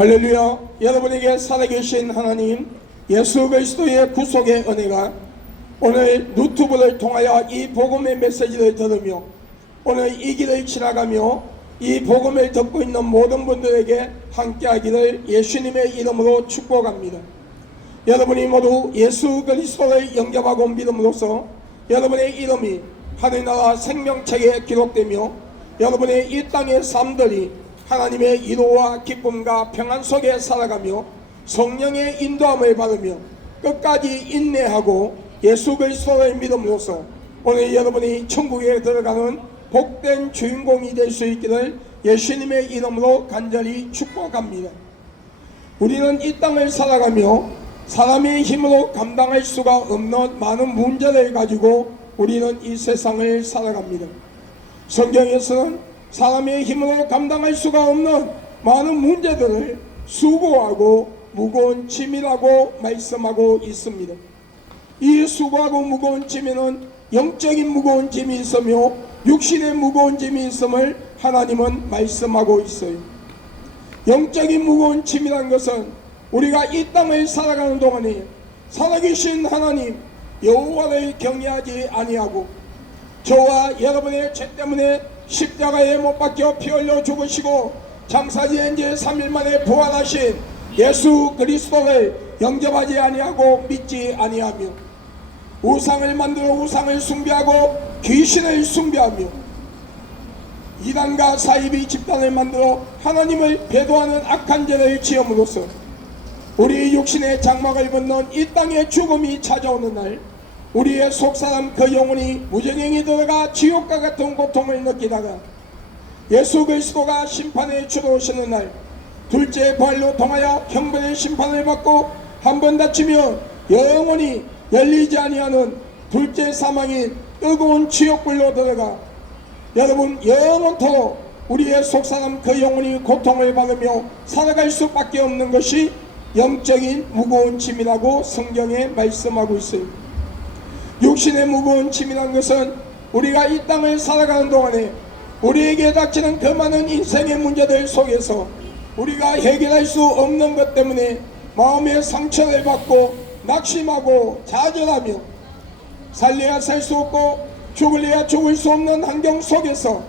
할렐루야. 여러분에게 살아계신 하나님 예수 그리스도의 구속의 은혜가 오늘 유튜브를 통하여 이 복음의 메시지를 들으며 오늘 이 길을 지나가며 이 복음을 듣고 있는 모든 분들에게 함께하기를 예수님의 이름으로 축복합니다. 여러분이 모두 예수 그리스도를 영접하고 믿음으로써 여러분의 이름이 하늘나라 생명책에 기록되며 여러분의 이 땅의 삶들이 하나님의 위로와 기쁨과 평안 속에 살아가며 성령의 인도함을 받으며 끝까지 인내하고 예수 그리스도를 믿음으로써 오늘 여러분이 천국에 들어가는 복된 주인공이 될 수 있기를 예수님의 이름으로 간절히 축복합니다. 우리는 이 땅을 살아가며 사람의 힘으로 감당할 수가 없는 많은 문제를 가지고 우리는 이 세상을 살아갑니다. 성경에서는 사람의 힘으로 감당할 수가 없는 많은 문제들을 수고하고 무거운 짐이라고 말씀하고 있습니다. 이 수고하고 무거운 짐에는 영적인 무거운 짐이 있으며 육신의 무거운 짐이 있음을 하나님은 말씀하고 있어요. 영적인 무거운 짐이란 것은 우리가 이 땅을 살아가는 동안에 살아계신 하나님 여호와를 경외하지 아니하고 저와 여러분의 죄 때문에 십자가에 못 박혀 피 흘려 죽으시고 장사지은 지 3일 만에 부활하신 예수 그리스도를 영접하지 아니하고 믿지 아니하며 우상을 만들어 우상을 숭배하고 귀신을 숭배하며 이단과 사이비 집단을 만들어 하나님을 배도하는 악한 죄를 지음으로써 우리 육신의 장막을 벗는 이 땅의 죽음이 찾아오는 날 우리의 속사람 그 영혼이 무정행에 들어가 지옥과 같은 고통을 느끼다가 예수 그리스도가 심판에 주러오시는 날 둘째 부활로 통하여 형벌의 심판을 받고 한 번 다치면 영원히 열리지 아니하는 둘째 사망인 뜨거운 지옥불로 들어가 여러분 영원토록 우리의 속사람 그 영혼이 고통을 받으며 살아갈 수밖에 없는 것이 영적인 무거운 짐이라고 성경에 말씀하고 있어요. 육신의 무거운 짐이라는 것은 우리가 이 땅을 살아가는 동안에 우리에게 닥치는 그 많은 인생의 문제들 속에서 우리가 해결할 수 없는 것 때문에 마음의 상처를 받고 낙심하고 좌절하며 살려야 살 수 없고 죽을래야 죽을 수 없는 환경 속에서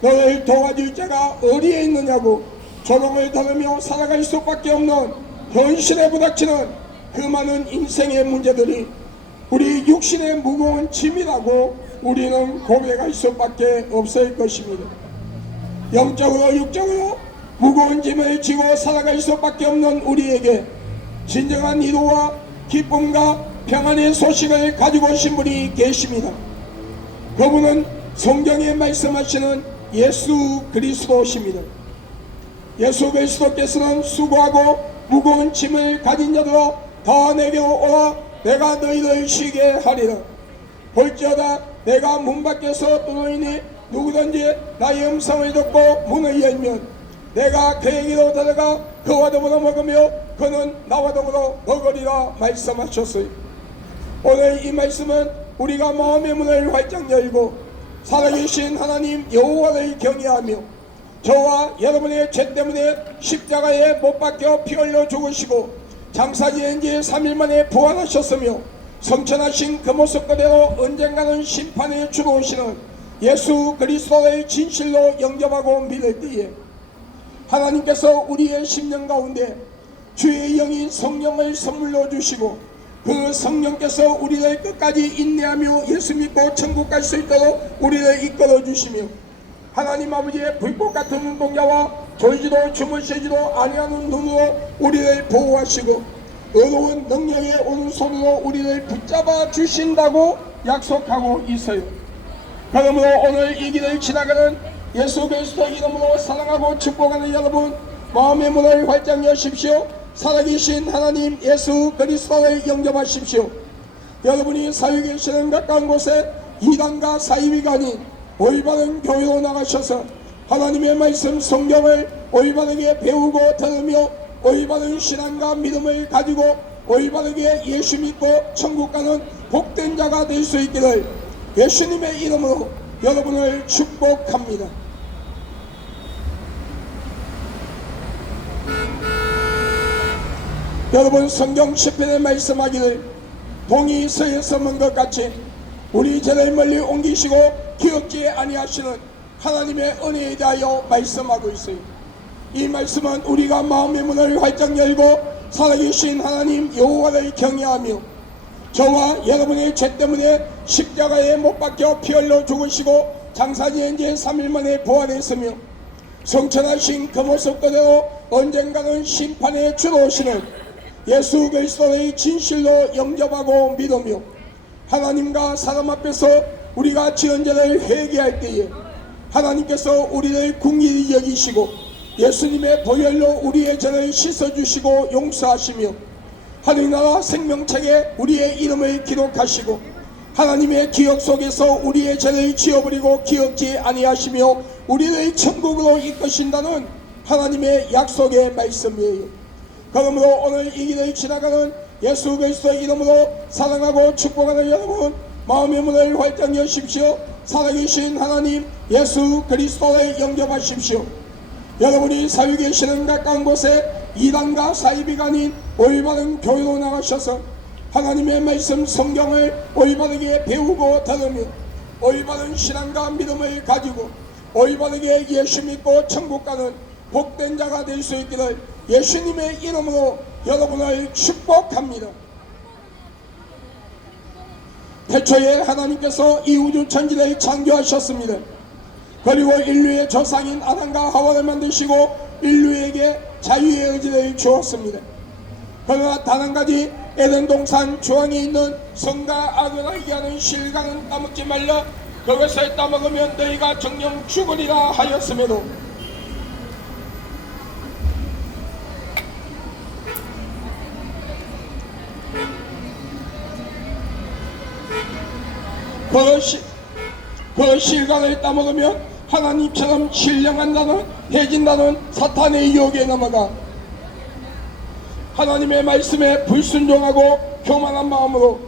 너를 도와줄 자가 어디에 있느냐고 조롱을 들으며 살아갈 수밖에 없는 현실에 부닥치는 그 많은 인생의 문제들이 우리 육신의 무거운 짐이라고 우리는 고백할 수밖에 없을 것입니다. 영적으로 육적으로 무거운 짐을 지고 살아갈 수밖에 없는 우리에게 진정한 위로와 기쁨과 평안의 소식을 가지고 오신 분이 계십니다. 그분은 성경에 말씀하시는 예수 그리스도십니다. 예수 그리스도께서는 수고하고 무거운 짐을 가진 자들아 다 내게로 오라 내가 너희를 쉬게 하리라. 볼지어다 내가 문 밖에서 들어오니 누구든지 나의 음성을 듣고 문을 열면 내가 그에게로 들어가 그와 더불어 먹으며 그는 나와 더불어 먹으리라 말씀하셨어요. 오늘 이 말씀은 우리가 마음의 문을 활짝 열고 살아계신 하나님 여호와를 경외하며 저와 여러분의 죄 때문에 십자가에 못 박혀 피 흘려 죽으시고 장사지은 지 3일 만에 부활하셨으며 성천하신 그 모습 그대로 언젠가는 심판에 주러 오시는 예수 그리스도를 진실로 영접하고 믿을 때에 하나님께서 우리의 심령 가운데 주의 영인 성령을 선물로 주시고 그 성령께서 우리를 끝까지 인내하며 예수 믿고 천국 갈 수 있도록 우리를 이끌어 주시며 하나님 아버지의 불꽃 같은 눈동자와 졸지도 주무시지도 아니하는 눈으로 우리를 보호하시고 어두운 능력의 오른손으로 우리를 붙잡아 주신다고 약속하고 있어요. 그러므로 오늘 이 길을 지나가는 예수 그리스도 이름으로 사랑하고 축복하는 여러분 마음의 문을 활짝 여십시오. 살아계신 하나님 예수 그리스도를 영접하십시오. 여러분이 살고 계시는 가까운 곳에 이단과 사이비가 아닌 올바른 교회로 나가셔서 하나님의 말씀 성경을 올바르게 배우고 들으며 올바른 신앙과 믿음을 가지고 올바르게 예수 믿고 천국 가는 복된 자가 될 수 있기를 예수님의 이름으로 여러분을 축복합니다. 여러분, 성경 시편에 말씀하기를 동이 서에서 먼 것 같이 우리 죄를 멀리 옮기시고 기억지 아니하시는 하나님의 은혜에 대하여 말씀하고 있어요. 이 말씀은 우리가 마음의 문을 활짝 열고 살아계신 하나님 여호와를 경외하며 저와 여러분의 죄 때문에 십자가에 못 박혀 피 흘려 죽으시고 장사지은 지 3일 만에 부활했으며 성천하신 그 모습 그대로 언젠가는 심판에 주로 오시는 예수 그리스도의 진실로 영접하고 믿으며 하나님과 사람 앞에서 우리가 지은 죄를 회개할 때에 하나님께서 우리를 긍휼히 여기시고 예수님의 보혈로 우리의 죄를 씻어주시고 용서하시며 하늘나라 생명책에 우리의 이름을 기록하시고 하나님의 기억 속에서 우리의 죄를 지워버리고 기억지 아니하시며 우리를 천국으로 이끄신다는 하나님의 약속의 말씀이에요. 그러므로 오늘 이 길을 지나가는 예수 그리스도의 이름으로 사랑하고 축복하는 여러분, 마음의 문을 활짝 여십시오. 살아계신 하나님 예수 그리스도를 영접하십시오. 여러분이 살고 계시는 가까운 곳에 이단과 사이비가 아닌 올바른 교회로 나가셔서 하나님의 말씀 성경을 올바르게 배우고 들으며 올바른 신앙과 믿음을 가지고 올바르게 예수 믿고 천국 가는 복된 자가 될 수 있기를 예수님의 이름으로 여러분을 축복합니다. 태초에 하나님께서 이 우주 천지를 창조하셨습니다. 그리고 인류의 조상인 아담과 하와를 만드시고 인류에게 자유의 의지를 주었습니다. 그러나 단 한 가지, 에덴 동산 중앙에 있는 선과 악을 알게 하는 실과는 따먹지 말라. 그것을 따먹으면 너희가 정령 죽으리라 하였음에도 그 실과를 따먹으면 하나님처럼 신령한다는 해진다는 사탄의 유혹에 넘어가 하나님의 말씀에 불순종하고 교만한 마음으로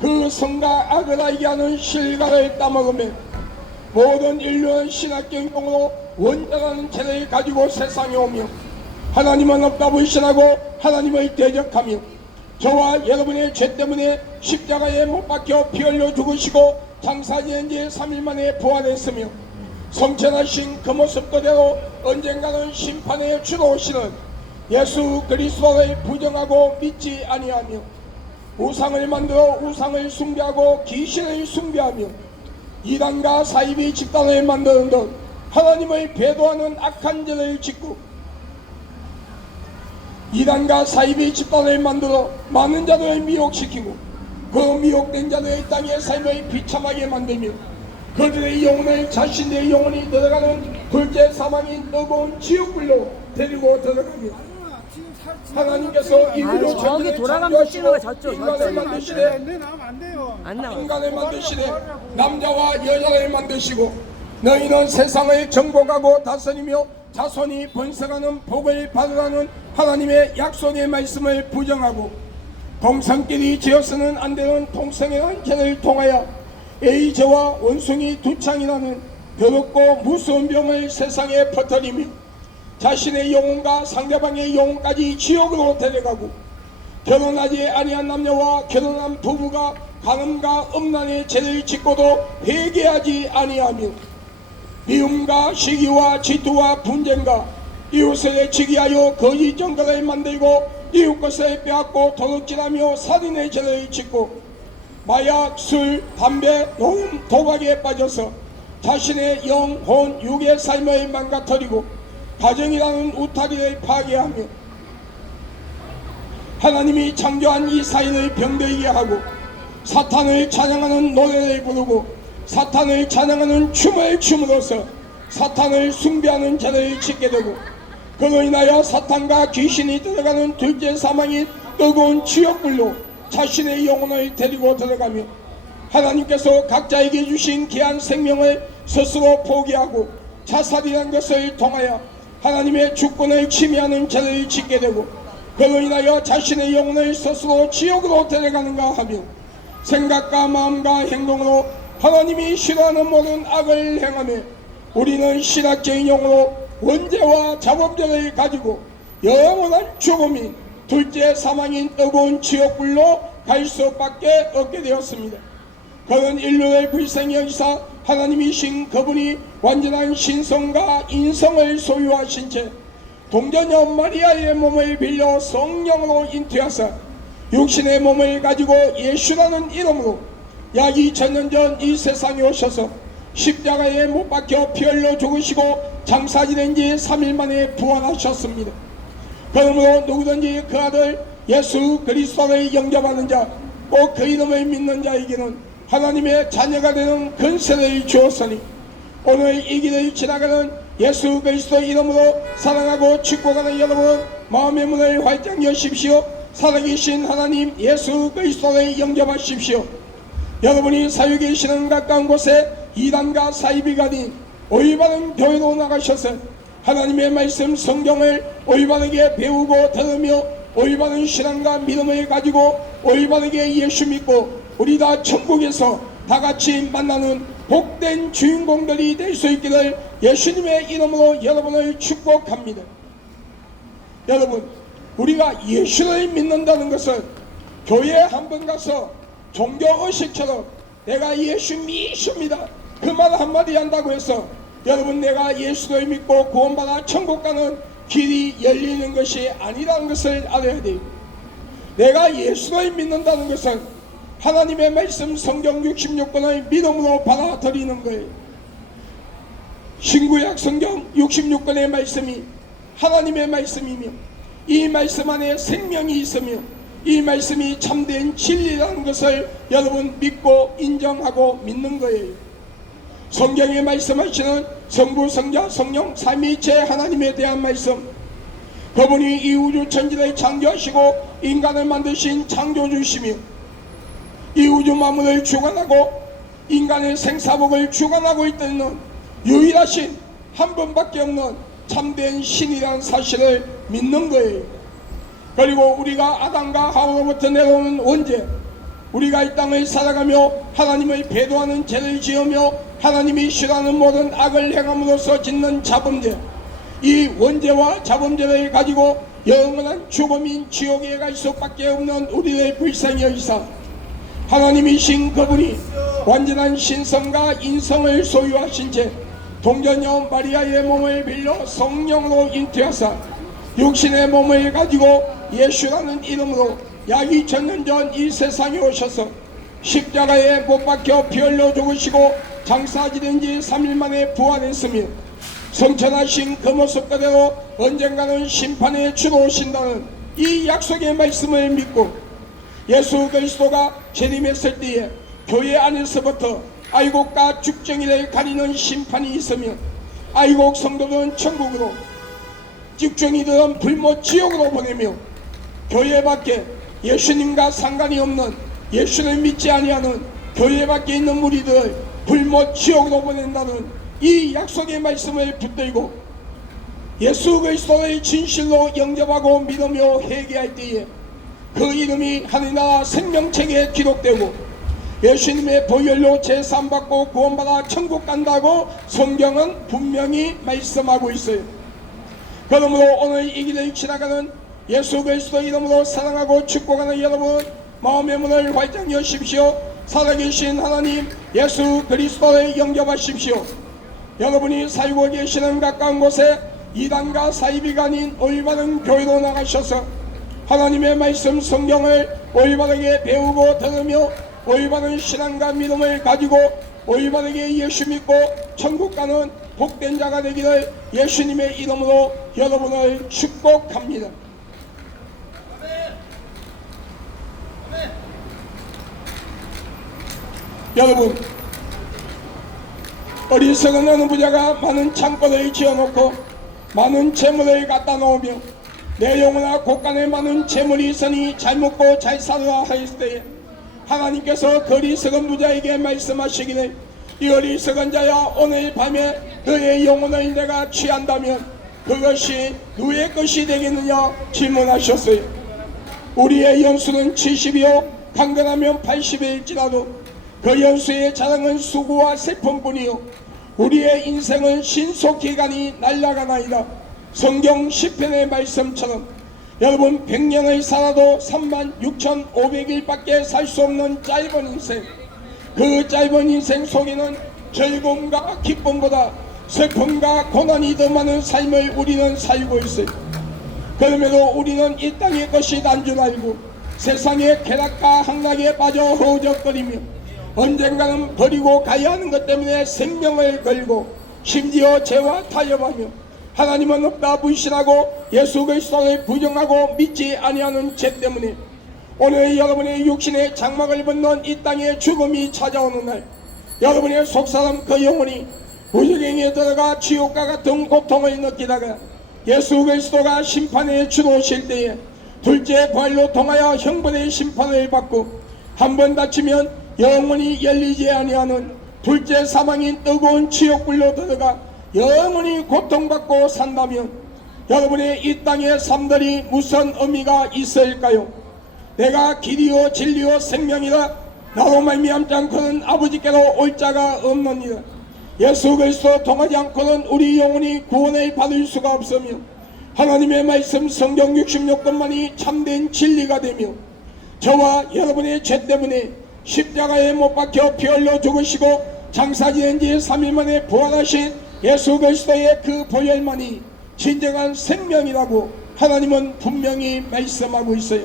그 선과 악을 알게 하는 실과를 따먹으면 모든 인류는 신학적 용어로 원자라는 죄를 가지고 세상에 오며 하나님은 없다 불신하고 하나님을 대적하며 저와 여러분의 죄 때문에 십자가에 못 박혀 피 흘려 죽으시고 장사지은 지 3일 만에 부활했으며 성천하신 그 모습 그대로 언젠가는 심판에 주로 오시는 예수 그리스도를 부정하고 믿지 아니하며 우상을 만들어 우상을 숭배하고 귀신을 숭배하며 이단과 사이비 집단을 만드는 듯 하나님을 배도하는 악한 죄를 짓고 이단과 사이비 집단을 만들어 많은 자들을 미혹시키고 그 미혹된 자들의 땅의 삶을 비참하게 만들며 그들의 영혼을 자신의 영혼이 들어가는 둘째 사망인 뜨거운 지옥불로 데리고 들어가며 하나님께서 이 우주 천지를 창조하시고 인간을 만드시되 인간을 만드시되 남자와 여자를 만드시고 너희는 세상을 정복하고 다스리며 자손이 번성하는 복을 받으라는 하나님의 약속의 말씀을 부정하고 동성끼리 지어서는 안 되는 동성애라는 죄를 통하여 A죄와 원숭이 두 창이라는 더럽고 무서운 병을 세상에 퍼뜨리며 자신의 영혼과 상대방의 영혼까지 지옥으로 데려가고 결혼하지 아니한 남녀와 결혼한 부부가 간음과 음란의 죄를 짓고도 회개하지 아니하며 미움과 시기와 질투와 분쟁과 이웃을 지기하여 거짓 증거를 만들고 이웃 것을 빼앗고 도둑질하며 살인의 죄를 짓고 마약, 술, 담배, 노름, 도박에 빠져서 자신의 영, 혼, 육의 삶을 망가뜨리고 가정이라는 우타리를 파괴하며 하나님이 창조한 이 사회를 병들게 하고 사탄을 찬양하는 노래를 부르고 사탄을 찬양하는 춤을 춤으로써 사탄을 숭배하는 죄를 짓게 되고 그로 인하여 사탄과 귀신이 들어가는 둘째 사망인 뜨거운 지옥불로 자신의 영혼을 데리고 들어가며 하나님께서 각자에게 주신 귀한 생명을 스스로 포기하고 자살이라는 것을 통하여 하나님의 주권을 침해하는 죄를 짓게 되고 그로 인하여 자신의 영혼을 스스로 지옥으로 데려가는가 하며 생각과 마음과 행동으로 하나님이 싫어하는 모든 악을 행하며 우리는 신학적인 용어로 원죄와 자범죄를 가지고 영원한 죽음이 둘째 사망인 뜨거운 지옥불로 갈 수밖에 없게 되었습니다. 그는 인류의 불쌍히 여기사 하나님이신 그분이 완전한 신성과 인성을 소유하신 채 동전녀 마리아의 몸을 빌려 성령으로 잉태하사 육신의 몸을 가지고 예수라는 이름으로 약 2000년 전 이 세상에 오셔서 십자가에 못 박혀 피 흘려 죽으시고 장사지된 지 3일 만에 부활하셨습니다. 그러므로 누구든지 그 아들 예수 그리스도를 영접하는 자, 꼭 그 이름을 믿는 자에게는 하나님의 자녀가 되는 권세를 주었으니 오늘 이 길을 지나가는 예수 그리스도 이름으로 사랑하고 축복하는 여러분, 마음의 문을 활짝 여십시오. 살아계신 하나님 예수 그리스도를 영접하십시오. 여러분이 사유 계시는 가까운 곳에 이단과 사이비가 아닌 올바른 교회로 나가셔서 하나님의 말씀 성경을 올바르게 배우고 들으며 올바른 신앙과 믿음을 가지고 올바르게 예수 믿고 우리 다 천국에서 다같이 만나는 복된 주인공들이 될 수 있기를 예수님의 이름으로 여러분을 축복합니다. 여러분, 우리가 예수를 믿는다는 것은 교회에 한번 가서 종교의식처럼 내가 예수 믿습니다 그 말 한마디 한다고 해서 여러분 내가 예수를 믿고 구원받아 천국 가는 길이 열리는 것이 아니라는 것을 알아야 돼요. 내가 예수를 믿는다는 것은 하나님의 말씀 성경 66권을 믿음으로 받아들이는 거예요. 신구약 성경 66권의 말씀이 하나님의 말씀이며 이 말씀 안에 생명이 있으며 이 말씀이 참된 진리라는 것을 여러분 믿고 인정하고 믿는 거예요. 성경에 말씀하시는 성부 성자 성령 삼위일체 하나님에 대한 말씀, 그분이 이 우주 천지를 창조하시고 인간을 만드신 창조주시며 이 우주 만물을 주관하고 인간의 생사복을 주관하고 있는 유일하신 한 분밖에 없는 참된 신이라는 사실을 믿는 거예요. 그리고 우리가 아담과 하와로부터 내려오는 원죄, 우리가 이 땅을 살아가며 하나님을 배도하는 죄를 지으며 하나님이 싫어하는 모든 악을 행함으로써 짓는 자범죄, 이 원죄와 자범죄를 가지고 영원한 죽음인 지옥에 갈 수밖에 없는 우리를 불쌍히 여기사 하나님이신 그분이 완전한 신성과 인성을 소유하신 채 동전녀 마리아의 몸을 빌려 성령으로 잉태하사 육신의 몸을 가지고 예수라는 이름으로 약 2000년 전 이 세상에 오셔서 십자가에 못 박혀 피 흘려 죽으시고 장사지된 지 3일 만에 부활했으며 성천하신 그 모습 그대로 언젠가는 심판에 주로 오신다는 이 약속의 말씀을 믿고 예수 그리스도가 재림했을 때에 교회 안에서부터 아이곡과 죽정이를 가리는 심판이 있으며 아이곡 성도들은 천국으로 죽정이들은 불못 지옥으로 보내며 교회 밖에 예수님과 상관이 없는 예수를 믿지 아니하는 교회 밖에 있는 무리들을 불못 지옥으로 보낸다는 이 약속의 말씀을 붙들고 예수 그리스도를 진실로 영접하고 믿으며 회개할 때에 그 이름이 하늘나라 생명책에 기록되고 예수님의 보혈로 제사함받고 구원받아 천국 간다고 성경은 분명히 말씀하고 있어요. 그러므로 오늘 이 길을 지나가는 예수 그리스도 이름으로 사랑하고 축복하는 여러분, 마음의 문을 활짝 여십시오. 살아계신 하나님 예수 그리스도를 영접하십시오. 여러분이 살고 계시는 가까운 곳에 이단과 사이비가 아닌 올바른 교회로 나가셔서 하나님의 말씀 성경을 올바르게 배우고 들으며 올바른 신앙과 믿음을 가지고 올바르게 예수 믿고 천국 가는 복된 자가 되기를 예수님의 이름으로 여러분을 축복합니다. 여러분, 어리석은 어느 부자가 많은 창고를 지어놓고 많은 재물을 갖다 놓으며 내 영혼아 곳간에 많은 재물이 있으니 잘 먹고 잘 살아라 하였을 때에 하나님께서 그 어리석은 부자에게 말씀하시기를 이 어리석은 자야, 오늘 밤에 너의 영혼을 내가 취한다면 그것이 누구의 것이 되겠느냐 질문하셨어요. 우리의 연수는 70이요 강건하면 80일지라도 그 연수의 자랑은 수고와 슬픔뿐이요 우리의 인생은 신속히 가니 날아가나이다. 성경 10편의 말씀처럼 여러분 100년을 살아도 36,500일밖에 살 수 없는 짧은 인생, 그 짧은 인생 속에는 즐거움과 기쁨보다 슬픔과 고난이 더 많은 삶을 우리는 살고 있어요. 그럼에도 우리는 이 땅의 것이 난 줄 알고 세상의 쾌락과 향락에 빠져 허우적거리며 언젠가는 버리고 가야 하는 것 때문에 생명을 걸고 심지어 죄와 타협하며 하나님은 없다 불신하고 예수 그리스도를 부정하고 믿지 아니하는 죄 때문에 오늘 여러분의 육신의 장막을 벗는 이 땅에 죽음이 찾아오는 날, 여러분의 속사람 그 영혼이 무지경에 들어가 지옥과 같은 고통을 느끼다가 예수 그리스도가 심판에 주도하실 때에 둘째 부활로 통하여 형벌의 심판을 받고 한 번 다치면 영원히 열리지 아니하는 둘째 사망인 뜨거운 지옥불로 들어가 영원히 고통받고 산다면 여러분의 이 땅의 삶들이 무슨 의미가 있을까요? 내가 길이요 진리요 생명이라 나로 말미암지 않고는 아버지께로 올 자가 없느니라. 예수 그리스도 통하지 않고는 우리 영혼이 구원을 받을 수가 없으며 하나님의 말씀 성경 66권만이 참된 진리가 되며 저와 여러분의 죄 때문에 십자가에 못 박혀 피 흘려 죽으시고 장사 지낸 지 3일 만에 부활하신 예수 그리스도의 그 보혈만이 진정한 생명이라고 하나님은 분명히 말씀하고 있어요.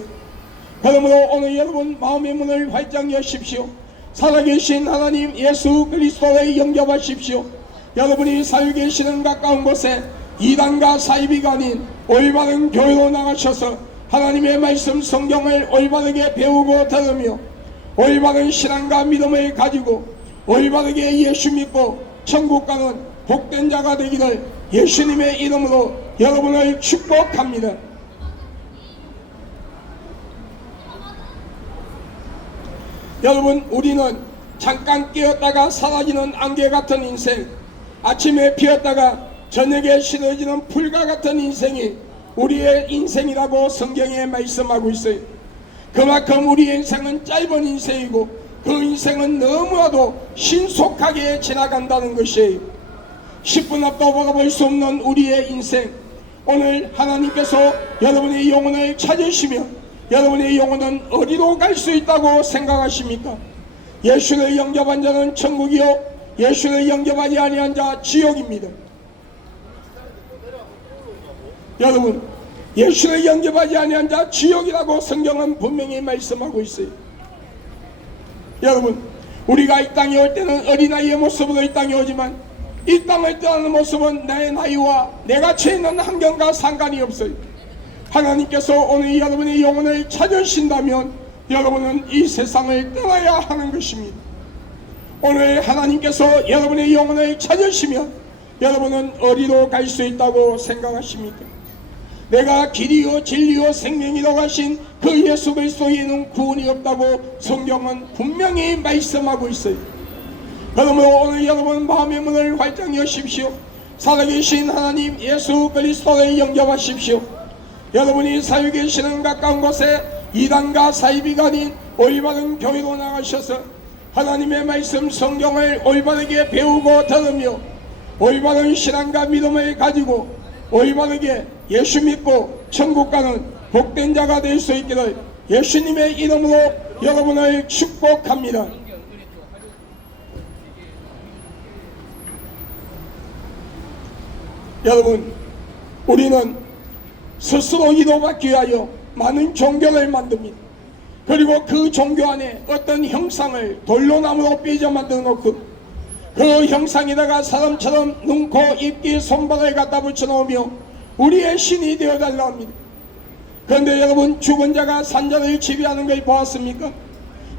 그러므로 오늘 여러분 마음의 문을 활짝 여십시오. 살아계신 하나님 예수 그리스도를 영접하십시오. 여러분이 살고 계시는 가까운 곳에 이단과 사이비가 아닌 올바른 교회로 나가셔서 하나님의 말씀 성경을 올바르게 배우고 들으며 올바른 신앙과 믿음을 가지고 올바르게 예수 믿고 천국 가는 복된 자가 되기를 예수님의 이름으로 여러분을 축복합니다. 여러분, 우리는 잠깐 깨었다가 사라지는 안개 같은 인생, 아침에 피었다가 저녁에 시들어지는 풀과 같은 인생이 우리의 인생이라고 성경에 말씀하고 있어요. 그만큼 우리의 인생은 짧은 인생이고 그 인생은 너무나도 신속하게 지나간다는 것이에요. 10분 앞도 바라볼 수 없는 우리의 인생, 오늘 하나님께서 여러분의 영혼을 찾으시며 여러분의 영혼은 어디로 갈 수 있다고 생각하십니까? 예수를 영접한 자는 천국이요 예수를 영접하지 아니한 자 지옥입니다. 여러분, 예수를 영접하지 아니한 자 지옥이라고 성경은 분명히 말씀하고 있어요. 여러분, 우리가 이 땅에 올 때는 어린아이의 모습으로 이 땅에 오지만 이 땅을 떠나는 모습은 나의 나이와 내가 처해 있는 환경과 상관이 없어요. 하나님께서 오늘 여러분의 영혼을 찾으신다면 여러분은 이 세상을 떠나야 하는 것입니다. 오늘 하나님께서 여러분의 영혼을 찾으시면 여러분은 어디로 갈 수 있다고 생각하십니까? 내가 길이요 진리요 생명이라고 하신 그 예수 그리스도에는 구원이 없다고 성경은 분명히 말씀하고 있어요. 그러므로 오늘 여러분 마음의 문을 활짝 여십시오. 살아계신 하나님 예수 그리스도를 영접하십시오. 여러분이 살고 계시는 가까운 곳에 이단과 사이비가 아닌 올바른 교회로 나가셔서 하나님의 말씀 성경을 올바르게 배우고 들으며 올바른 신앙과 믿음을 가지고 올바르게 예수 믿고 천국 가는 복된 자가 될 수 있기를 예수님의 이름으로 여러분을 축복합니다. 여러분, 우리는 스스로 이도받기 위하여 많은 종교를 만듭니다. 그리고 그 종교 안에 어떤 형상을 돌로 나무로 삐져 만들어 놓고 그 형상에다가 사람처럼 눈, 코, 입, 귀, 손발을 갖다 붙여 놓으며 우리의 신이 되어달라 합니다. 그런데 여러분, 죽은 자가 산자를 지배하는 걸 보았습니까?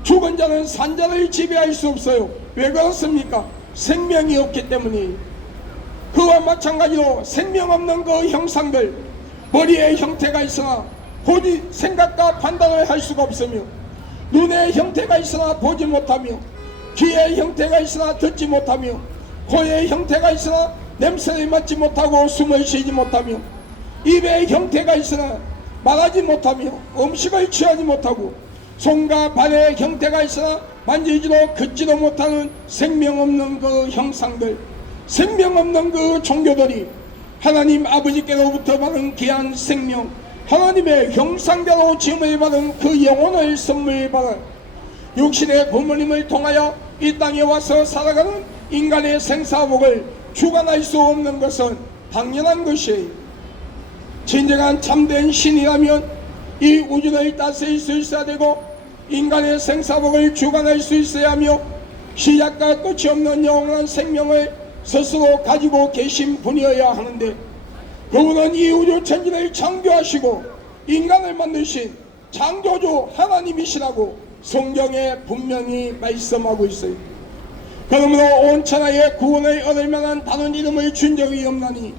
죽은 자는 산자를 지배할 수 없어요. 왜 그렇습니까? 생명이 없기 때문이에요. 그와 마찬가지로 생명 없는 그 형상들, 머리의 형태가 있으나 보지 생각과 판단을 할 수가 없으며 눈의 형태가 있으나 보지 못하며 귀의 형태가 있으나 듣지 못하며 코의 형태가 있으나 냄새를 맡지 못하고 숨을 쉬지 못하며 입의 형태가 있으나 말하지 못하며 음식을 취하지 못하고 손과 발의 형태가 있으나 만지지도 긋지도 못하는 생명 없는 그 형상들, 생명 없는 그 종교들이 하나님 아버지께로부터 받은 귀한 생명, 하나님의 형상대로 지음을 받은 그 영혼을 선물 받아 육신의 부모님을 통하여 이 땅에 와서 살아가는 인간의 생사복을 주관할 수 없는 것은 당연한 것이에요. 진정한 참된 신이라면 이 우주를 다스릴 수 있어야 되고 인간의 생사복을 주관할 수 있어야 하며 시작과 끝이 없는 영원한 생명을 스스로 가지고 계신 분이어야 하는데, 그분은 이 우주 천지를 창조하시고 인간을 만드신 창조주 하나님이시라고 성경에 분명히 말씀하고 있어요. 그러므로 온 천하에 구원을 얻을 만한 다른 이름을 준 적이 없나니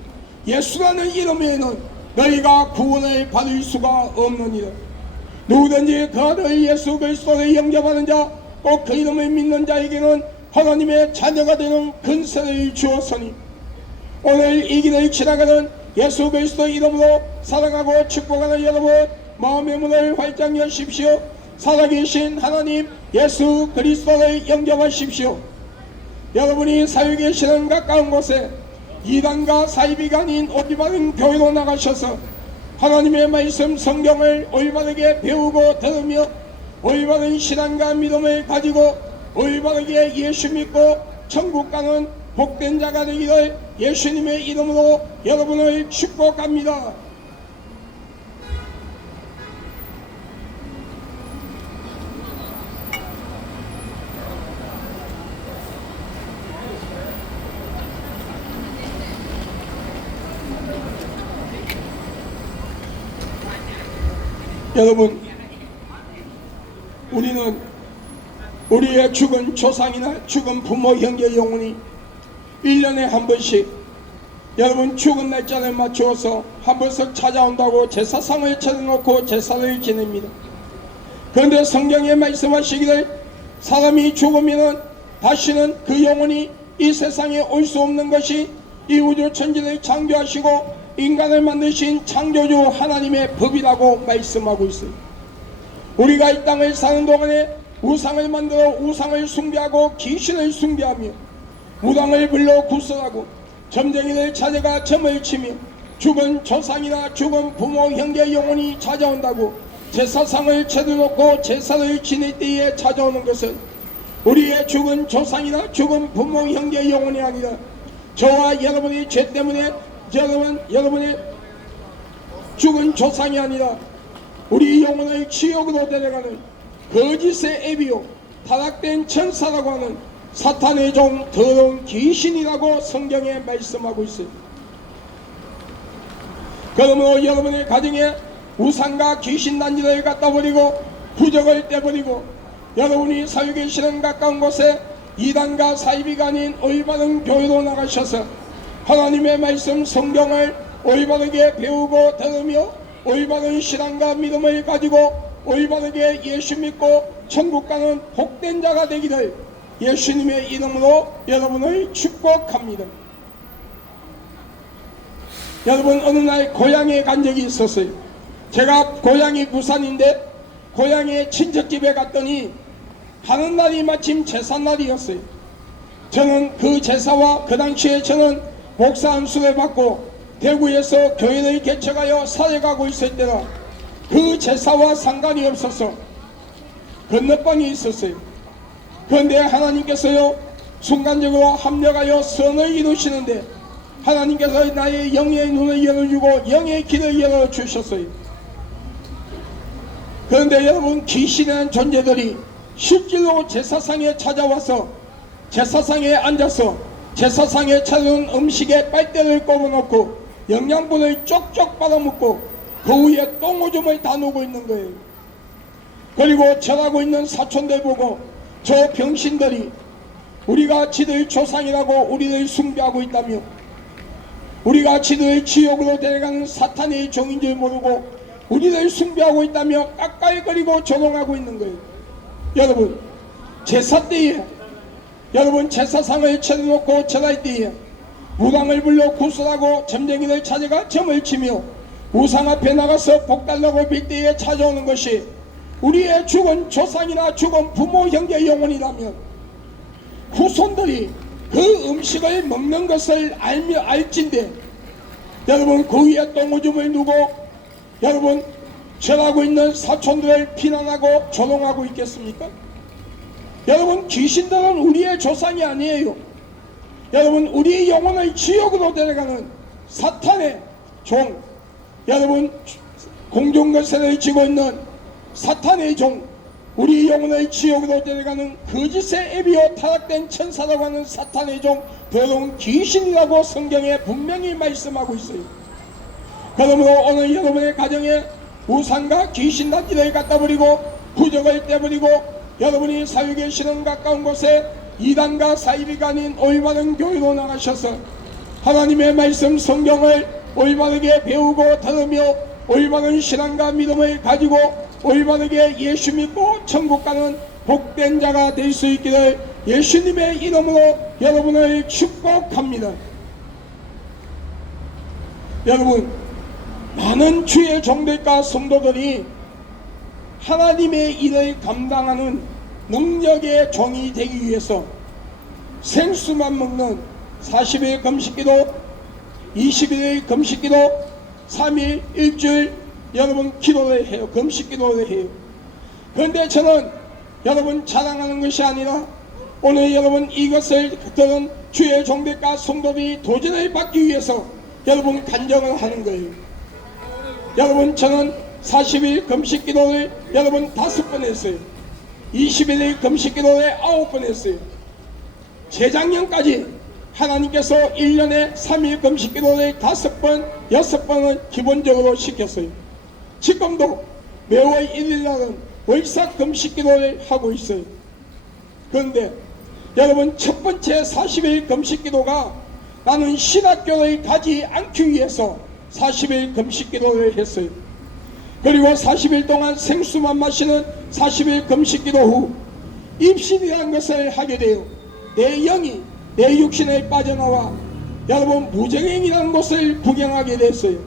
예수라는 이름 외에는 너희가 구원을 받을 수가 없느니라. 누구든지 그 아들 예수 그리스도를 영접하는 자, 꼭 그 이름을 믿는 자에게는 하나님의 자녀가 되는 근세를 주었으니, 오늘 이 길을 지나가는 예수 그리스도 이름으로 살아가고 축복하는 여러분, 마음의 문을 활짝 여십시오. 살아계신 하나님 예수 그리스도를 영접하십시오. 여러분이 살고 계시는 가까운 곳에 이단과 사이비가 아닌 올바른 교회로 나가셔서 하나님의 말씀 성경을 올바르게 배우고 들으며 올바른 신앙과 믿음을 가지고 올바르게 예수 믿고 천국 가는 복된 자가 되기를 예수님의 이름으로 여러분을 축복합니다. 여러분, 우리는 우리의 죽은 조상이나 죽은 부모 형제 영혼이 1년에 한 번씩 여러분 죽은 날짜를 맞추어서 한 번씩 찾아온다고 제사상을 차려놓고 제사를 지냅니다. 그런데 성경에 말씀하시기를 사람이 죽으면 다시는 그 영혼이 이 세상에 올 수 없는 것이 이 우주 천지를 창조하시고 인간을 만드신 창조주 하나님의 법이라고 말씀하고 있어요. 우리가 이 땅을 사는 동안에 우상을 만들어 우상을 숭배하고 귀신을 숭배하며 무당을 불러 구설하고 점쟁이를 찾아가 점을 치며 죽은 조상이나 죽은 부모 형제 영혼이 찾아온다고 제사상을 차려놓고 제사를 지낼 때에 찾아오는 것은 우리의 죽은 조상이나 죽은 부모 형제 영혼이 아니라 저와 여러분의 죄 때문에 여러분의 죽은 조상이 아니라 우리 영혼을 지옥으로 데려가는 거짓의 애비요 타락된 천사라고 하는 사탄의 종 더러운 귀신이라고 성경에 말씀하고 있어요. 그러므로 여러분의 가정에 우상과 귀신 단지를 갖다 버리고 부적을 떼버리고 여러분이 살고 계시는 가까운 곳에 이단과 사이비가 아닌 올바른 교회로 나가셔서 하나님의 말씀 성경을 올바르게 배우고 들으며 올바른 신앙과 믿음을 가지고 올바르게 예수 믿고 천국 가는 복된 자가 되기를 예수님의 이름으로 여러분을 축복합니다. 여러분, 어느 날 고향에 간 적이 있었어요. 제가 고향이 부산인데 고향에 친척집에 갔더니 하는 날이 마침 제삿날이었어요. 저는 그 제사와 그 당시에 저는 목사 안수를 받고 대구에서 교회를 개척하여 살아가고 있을 때라 그 제사와 상관이 없어서 건너방에 있었어요. 그런데 하나님께서요 순간적으로 합력하여 선을 이루시는데 하나님께서 나의 영의 눈을 열어주고 영의 길을 열어주셨어요. 그런데 여러분, 귀신이라는 존재들이 실제로 제사상에 찾아와서 제사상에 앉아서 제사상에 차려놓은 음식에 빨대를 꼽아놓고 영양분을 쪽쪽 빨아먹고 그 위에 똥오줌을 다 누고 있는 거예요. 그리고 절하고 있는 사촌들 보고 저 병신들이 우리가 지들 조상이라고 우리를 숭배하고 있다며 우리가 지들 지옥으로 데려가는 사탄의 종인 줄 모르고 우리를 숭배하고 있다며 깎아이거리고 조롱하고 있는 거예요. 여러분, 제사 때에 여러분 제사상을 차려놓고 절할 때에 무당을 불러 구슬하고 점쟁이를 찾아가 점을 치며 우상 앞에 나가서 복달라고 빌 때에 찾아오는 것이 우리의 죽은 조상이나 죽은 부모 형제 영혼이라면 후손들이 그 음식을 먹는 것을 알진데 여러분 그 위에 똥오줌을 누고 여러분, 절하고 있는 사촌들을 비난하고 조롱하고 있겠습니까? 여러분, 귀신들은 우리의 조상이 아니에요. 여러분, 우리 영혼을 지옥으로 데려가는 사탄의 종, 여러분, 공중거세를 쥐고 있는 사탄의 종, 우리 영혼을 지옥으로 데려가는 거짓의 애비어 타락된 천사라고 하는 사탄의 종, 더러운 귀신이라고 성경에 분명히 말씀하고 있어요. 그러므로 오늘 여러분의 가정에 우상과 귀신 단지를 갖다 버리고 부적을 떼버리고 여러분이 사역의 신은 가까운 곳에 이단과 사이비가 아닌 올바른 교회로 나가셔서 하나님의 말씀 성경을 올바르게 배우고 들으며 올바른 신앙과 믿음을 가지고 올바르게 예수 믿고 천국 가는 복된 자가 될 수 있기를 예수님의 이름으로 여러분을 축복합니다. 여러분, 많은 주의 종들과 성도들이 하나님의 일을 감당하는 능력의 종이 되기 위해서 생수만 먹는 40일 금식기도, 20일 금식기도, 3일 일주일 여러분 기도를 해요. 금식기도를 해요. 그런데 저는 여러분 자랑하는 것이 아니라 오늘 여러분 이것을 들은 주의 종들과 성도들이 도전을 받기 위해서 여러분 간증을 하는 거예요. 여러분, 저는 40일 금식기도를 여러분 5번 했어요. 21일 금식기도를 9번 했어요. 재작년까지 하나님께서 1년에 3일 금식기도를 5번, 6번은 기본적으로 시켰어요. 지금도 매월 1일날은 월삭 금식기도를 하고 있어요. 그런데 여러분, 첫 번째 40일 금식기도가 나는 신학교를 가지 않기 위해서 40일 금식기도를 했어요. 그리고 40일 동안 생수만 마시는 40일 금식기도 후 입신이라는 것을 하게 돼요. 내 영이 내 육신에 빠져나와 여러분 무정행이라는 곳을 구경하게 됐어요.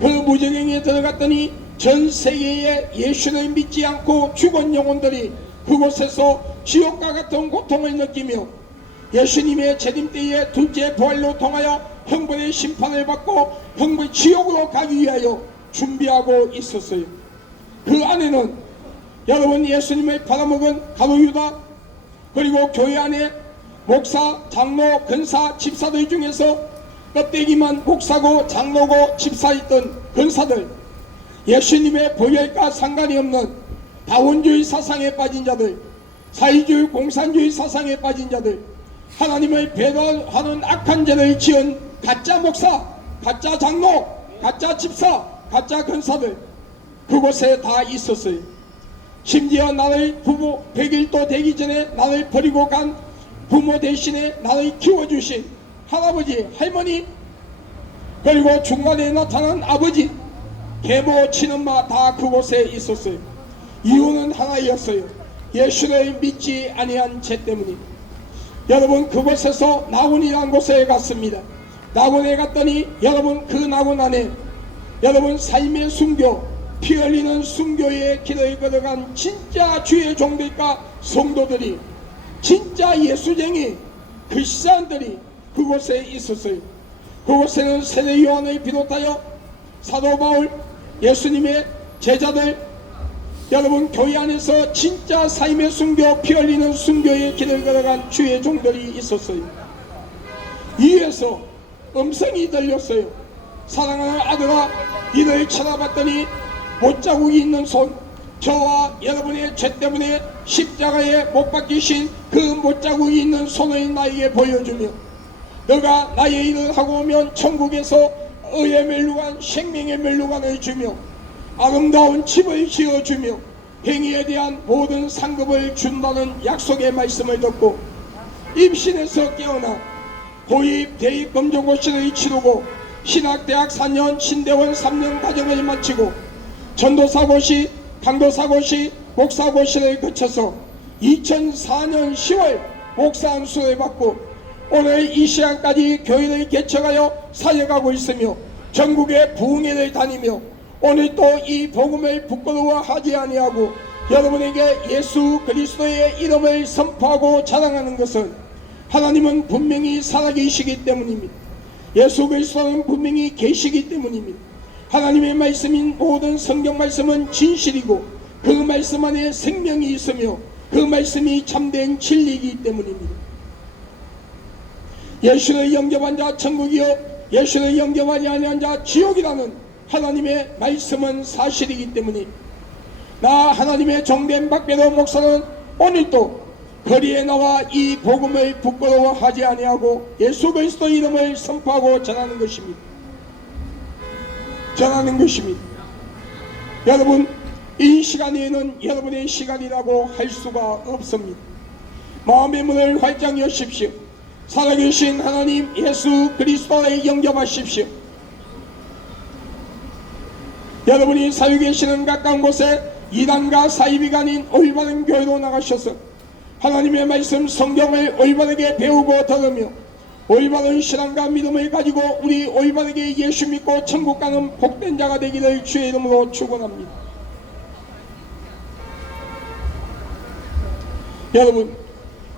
그 무정행에 들어갔더니 전 세계에 예수를 믿지 않고 죽은 영혼들이 그곳에서 지옥과 같은 고통을 느끼며 예수님의 재림 때의 둘째 부활로 통하여 형벌의 심판을 받고 형벌 지옥으로 가기 위하여 준비하고 있었어요. 그 안에는 여러분 예수님을 팔아먹은 가룟 유다, 그리고 교회 안에 목사, 장로, 근사, 집사들 중에서 껍데기만 목사고 장로고 집사였던 근사들, 예수님의 보혈과 상관이 없는 다원주의 사상에 빠진 자들, 사회주의 공산주의 사상에 빠진 자들, 하나님을 배반하는 악한 죄를 지은 가짜 목사, 가짜 장로, 가짜 집사, 가짜 근사들 그곳에 다 있었어요. 심지어 나를 부모 100일도 되기 전에 나를 버리고 간 부모 대신에 나를 키워주신 할아버지, 할머니, 그리고 중간에 나타난 아버지, 계모, 친엄마 다 그곳에 있었어요. 이유는 하나였어요. 예수를 믿지 아니한 죄 때문입니다. 여러분, 그곳에서 나군이라는 곳에 갔습니다. 나군에 갔더니 여러분 그 나군 안에 여러분 삶의 순교, 피 흘리는 순교의 길을 걸어간 진짜 주의 종들과 성도들이, 진짜 예수쟁이 크리스찬들이 그곳에 있었어요. 그곳에는 세례 요한을 비롯하여 사도 바울, 예수님의 제자들, 여러분 교회 안에서 진짜 삶의 순교, 피 흘리는 순교의 길을 걸어간 주의 종들이 있었어요. 위에서 음성이 들렸어요. 사랑하는 아들아, 이를 쳐다봤더니 못자국이 있는 손, 저와 여러분의 죄 때문에 십자가에 못 박히신 그 못자국이 있는 손을 나에게 보여주며, 너가 나의 일을 하고 오면 천국에서 의의 멸류관, 생명의 멸류관을 주며 아름다운 집을 지어주며 행위에 대한 모든 상급을 준다는 약속의 말씀을 듣고 입신에서 깨어나 고입, 대입, 검정고시를 치르고 신학대학 4년, 신대원 3년 과정을 마치고 전도사고시, 강도사고시, 목사고시를 거쳐서 2004년 10월 목사 안수를 받고 오늘 이 시간까지 교회를 개척하여 사역하고 있으며 전국의 부흥회를 다니며 오늘 또 이 복음을 부끄러워하지 아니하고 여러분에게 예수 그리스도의 이름을 선포하고 자랑하는 것은 하나님은 분명히 살아계시기 때문입니다. 예수 그리스도는 분명히 계시기 때문입니다. 하나님의 말씀인 모든 성경 말씀은 진실이고 그 말씀 안에 생명이 있으며 그 말씀이 참된 진리이기 때문입니다. 예수를 영접한 자 천국이요 예수를 영접하지 아니한 자 지옥이라는 하나님의 말씀은 사실이기 때문에 나 하나님의 종된 박배도 목사는 오늘도 거리에 나와 이 복음을 부끄러워하지 아니하고 예수 그리스도 이름을 선포하고 전하는 것입니다. 여러분, 이 시간에는 여러분의 시간이라고 할 수가 없습니다. 마음의 문을 활짝 여십시오. 살아계신 하나님 예수 그리스도에 영접하십시오. 여러분이 살고 계시는 가까운 곳에 이단과 사이비가 아닌 올바른 교회로 나가셔서 하나님의 말씀 성경을 올바르게 배우고 들으며 올바른 신앙과 믿음을 가지고 우리 올바르게 예수 믿고 천국 가는 복된 자가 되기를 주의 이름으로 축원합니다.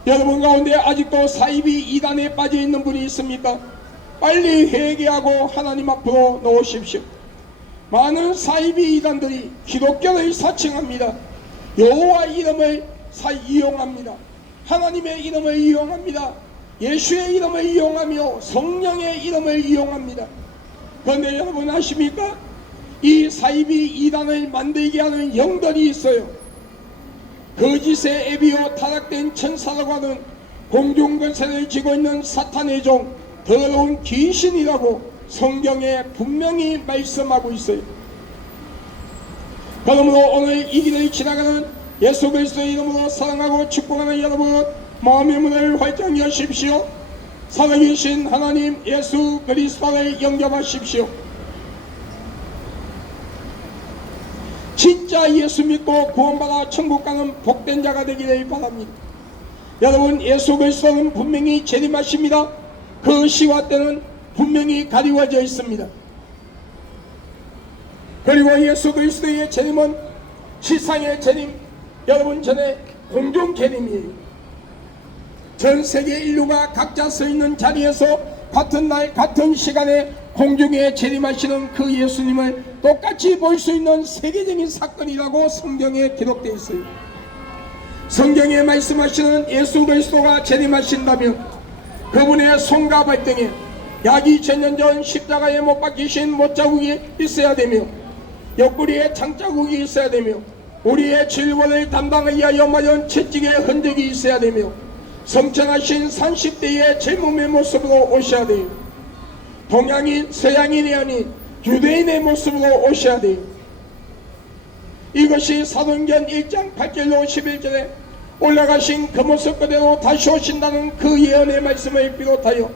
여러분 가운데 아직도 사이비 이단에 빠져 있는 분이 있습니까? 빨리 회개하고 하나님 앞으로 나오십시오. 많은 사이비 이단들이 기독교를 사칭합니다. 여호와 이름을 이용합니다. 하나님의 이름을 이용합니다. 예수의 이름을 이용하며 성령의 이름을 이용합니다. 그런데 여러분 아십니까? 이 사이비 이단을 만들게 하는 영들이 있어요. 거짓의 애비요 타락된 천사라고 하는 공중권세를 쥐고 있는 사탄의 종 더러운 귀신이라고 성경에 분명히 말씀하고 있어요. 그러므로 오늘 이 길을 지나가는 예수 그리스도의 이름으로 사랑하고 축복하는 여러분, 마음의 문을 활짝 여십시오. 살아계신 하나님 예수 그리스도를 영접하십시오. 진짜 예수 믿고 구원받아 천국 가는 복된 자가 되기를 바랍니다. 여러분, 예수 그리스도는 분명히 재림하십니다. 그 시와 때는 분명히 가리워져 있습니다. 그리고 예수 그리스도의 재림은 지상의 재림, 여러분 전에 공중 재림이에요. 전 세계 인류가 각자 서 있는 자리에서 같은 날 같은 시간에 공중에 재림하시는 그 예수님을 똑같이 볼 수 있는 세계적인 사건이라고 성경에 기록되어 있어요. 성경에 말씀하시는 예수 그리스도가 재림하신다면 그분의 손과 발등에 약 2000년 전 십자가에 못 박히신 못자국이 있어야 되며 옆구리에 창자국이 있어야 되며 우리의 질원을 담당하여 맞은 채찍의 흔적이 있어야 되며 성천하신 30대의 젊음의 모습으로 오셔야 돼요. 동양인, 서양인이 아닌 유대인의 모습으로 오셔야 돼요. 이것이 사도행전 1장 8절로 11절에 올라가신 그 모습 그대로 다시 오신다는 그 예언의 말씀을 비롯하여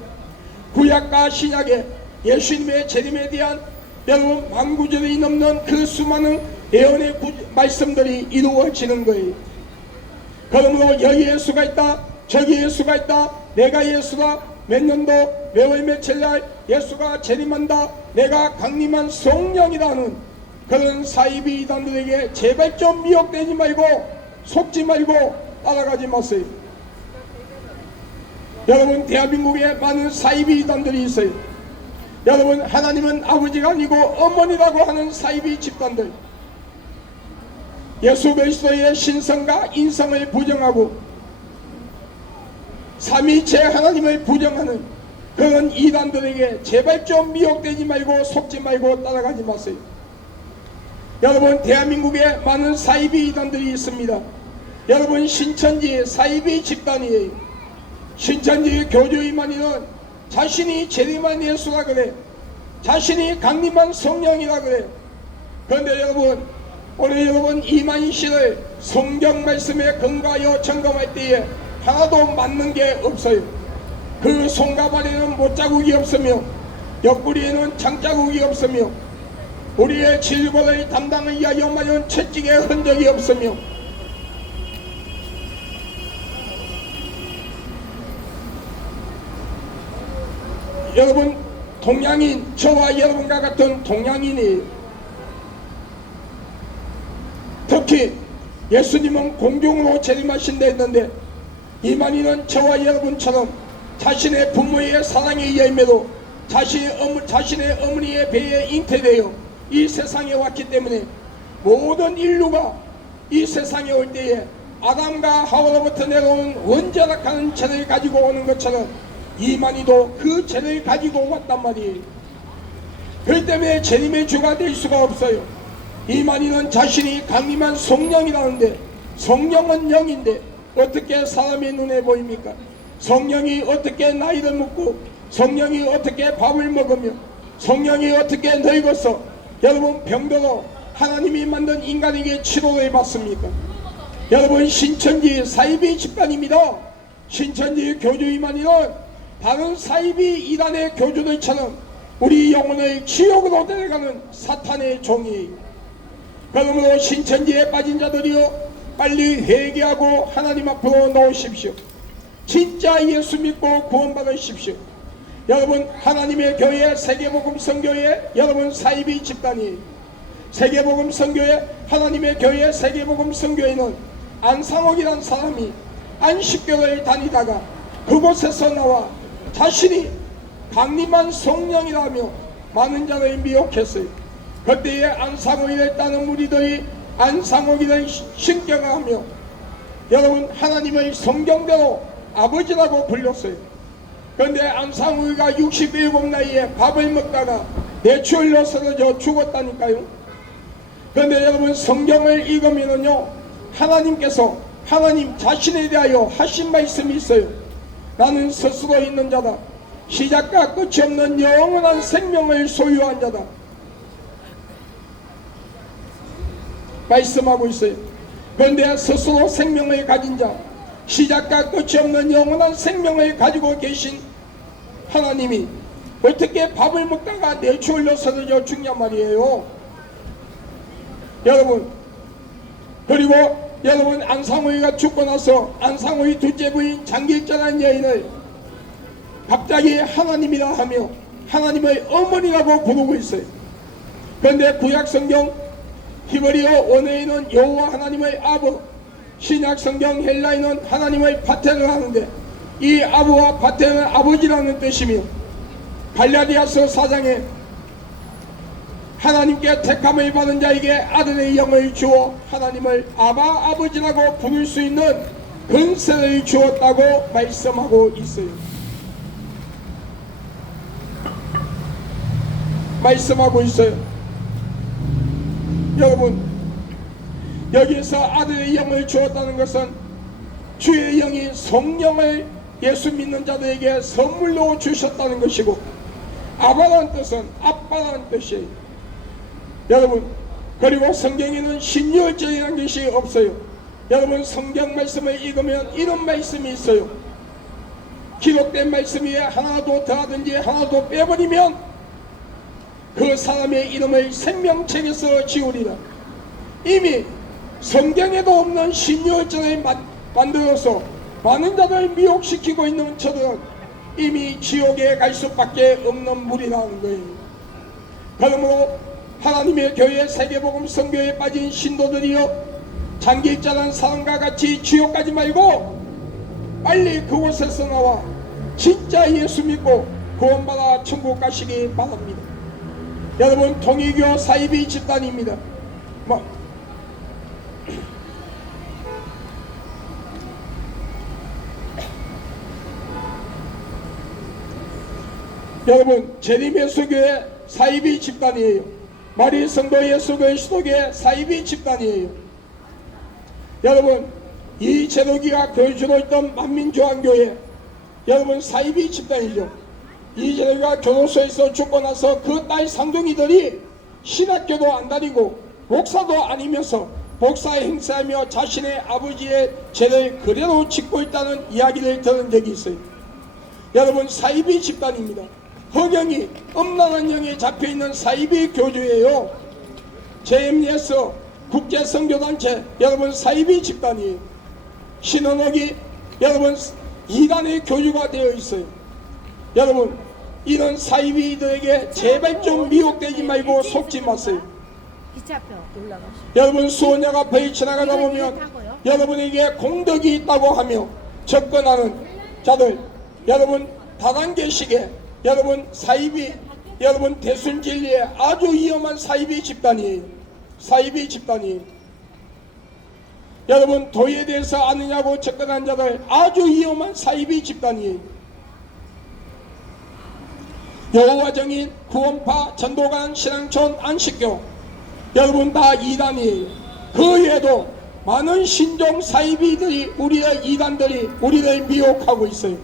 구약과 신약의 예수님의 재림에 대한 여러분 만구절이 넘는 그 수많은 예언의 말씀들이 이루어지는 거예요. 그러므로 여기 예수가 있다, 저기 예수가 있다, 내가 예수다, 몇 년도 몇월 며칠날 예수가 재림한다, 내가 강림한 성령이라는 그런 사이비 이단들에게 제발 좀 미혹되지 말고 속지 말고 따라가지 마세요. 여러분, 대한민국에 많은 사이비 이단들이 있어요. 여러분, 하나님은 아버지가 아니고 어머니라고 하는 사이비 집단들, 예수 그리스도의 신성과 인성을 부정하고 삼위체 하나님을 부정하는 그런 이단들에게 제발 좀 미혹되지 말고 속지 말고 따라가지 마세요. 여러분, 대한민국에 많은 사이비 이단들이 있습니다. 여러분, 신천지 사이비 집단이에요. 신천지 교주 이만희는 자신이 재림한 예수라 그래, 자신이 강림한 성령이라 그래. 그런데 여러분, 오늘 여러분 이만희 씨를 성경 말씀에 근거하여 점검할 때에 하나도 맞는 게 없어요. 그 손과 발에는 못자국이 없으며 옆구리에는 창자국이 없으며 우리의 질고를 담당하여 맞은 채찍의 흔적이 없으며 여러분, 동양인, 저와 여러분과 같은 동양인이에요. 특히 예수님은 공중으로 재림하신다 했는데 이만희는 저와 여러분처럼 자신의 부모의 사랑의 열매로 자신의 어머니의 배에 잉태되어 이 세상에 왔기 때문에 모든 인류가 이 세상에 올 때에 아담과 하와로부터 내려오는 원자락하는 죄를 가지고 오는 것처럼 이만희도 그 죄를 가지고 왔단 말이에요. 그렇기 때문에 재림의 주가 될 수가 없어요. 이만희는 자신이 강림한 성령이라는데 성령은 영인데 어떻게 사람의 눈에 보입니까? 성령이 어떻게 나이를 먹고 성령이 어떻게 밥을 먹으며 성령이 어떻게 늙어서 여러분 병들어 하나님이 만든 인간에게 치료를 받습니까? 여러분 신천지 사이비 집단입니다. 신천지 교주 이만희는 다른 사이비 이단의 교주들처럼 우리 영혼을 지옥으로 데려가는 사탄의 종이에요. 그러므로 신천지에 빠진 자들이여 빨리 회개하고 하나님 앞으로 나오십시오. 진짜 예수 믿고 구원받으십시오. 여러분 하나님의 교회 세계복음 선교회 여러분 사이비 집단이에요. 세계복음 선교회 하나님의 교회 세계복음 선교회는 안상옥이란 사람이 안식교를 다니다가 그곳에서 나와 자신이 강림한 성령이라며 많은 자를 미혹했어요. 그때에 안상옥이를 따는 무리들이 안상옥이를 신격하며 여러분 하나님의 성경대로 아버지라고 불렸어요. 그런데 안상옥이가 67 나이에 밥을 먹다가 뇌출혈로 쓰러져 죽었다니까요. 그런데 여러분 성경을 읽으면요 하나님께서 하나님 자신에 대하여 하신 말씀이 있어요. 나는 스스로 있는 자다. 시작과 끝이 없는 영원한 생명을 소유한 자다. 말씀하고 있어요. 그런데 스스로 생명을 가진 자, 시작과 끝이 없는 영원한 생명을 가지고 계신 하나님이 어떻게 밥을 먹다가 뇌출혈로 쓰러져 죽냐 말이에요. 여러분 그리고 여러분 안상호이가 죽고 나서 안상호이 둘째 부인 장길자라는 여인을 갑자기 하나님이라 하며 하나님의 어머니라고 부르고 있어요. 그런데 구약성경 히브리어 원어에는 여호와 하나님의 아버, 신약성경 헬라에는 하나님의 파테를 하는데 이 아버와 파테는 아버지라는 뜻이며 갈라디아서 4장에 하나님께 택함을 받은 자에게 아들의 영을 주어 하나님을 아바 아버지라고 부를 수 있는 권세를 주었다고 말씀하고 있어요. 말씀하고 있어요. 여러분 여기서 아들의 영을 주었다는 것은 주의 영이 성령을 예수 믿는 자들에게 선물로 주셨다는 것이고 아바라는 뜻은 아빠라는 뜻이에요. 여러분 그리고 성경에는 신유월절이라는 것이 없어요. 여러분 성경 말씀을 읽으면 이런 말씀이 있어요. 기록된 말씀 위에 하나도 더하든지 하나도 빼버리면 그 사람의 이름을 생명책에서 지우리라. 이미 성경에도 없는 신유월절을 만들어서 많은 자들을 미혹시키고 있는 저들은 이미 지옥에 갈 수밖에 없는 물이라는 거예요. 그러므로 하나님의 교회 세계복음 선교에 빠진 신도들이여 장길자란 사람과 같이 지옥 가지 말고 빨리 그곳에서 나와 진짜 예수 믿고 구원받아 천국 가시기 바랍니다. 여러분 통일교 사이비 집단입니다. 여러분 재림예수교회 사이비 집단이에요. 마리성도 예수교회 수도교회 사이비 집단이에요. 여러분 이 제도기가 교주로 있던 만민조항교회 여러분 사이비 집단이죠. 이 제도기가 교도소에서 죽고 나서 그 딸 상둥이들이 신학교도 안 다니고 목사도 아니면서 목사 행세하며 자신의 아버지의 죄를 그대로 짓고 있다는 이야기를 들은 적이 있어요. 여러분 사이비 집단입니다. 허경이 음란한 영에 잡혀있는 사이비 교주예요. JMS 국제선교단체 여러분 사이비 집단이에요. 신원옥이 여러분 이단의 교주가 되어 있어요. 여러분 이런 사이비들에게 제발 좀 미혹되지 말고 속지 마세요. 여러분 수원역 앞에 지나가다 보면 여러분에게 공덕이 있다고 하며 접근하는 자들 여러분 다단계식의 여러분 사이비 여러분 대순진리에 아주 위험한 사이비 집단이에요. 사이비 집단이에요. 여러분 도에 대해서 아느냐고 접근한 자들 아주 위험한 사이비 집단이에요. 여호와 정인, 구원파, 전도관, 신앙촌, 안식교 여러분 다 이단이에요. 그 외에도 많은 신종 사이비들이 우리의 이단들이 우리를 미혹하고 있어요.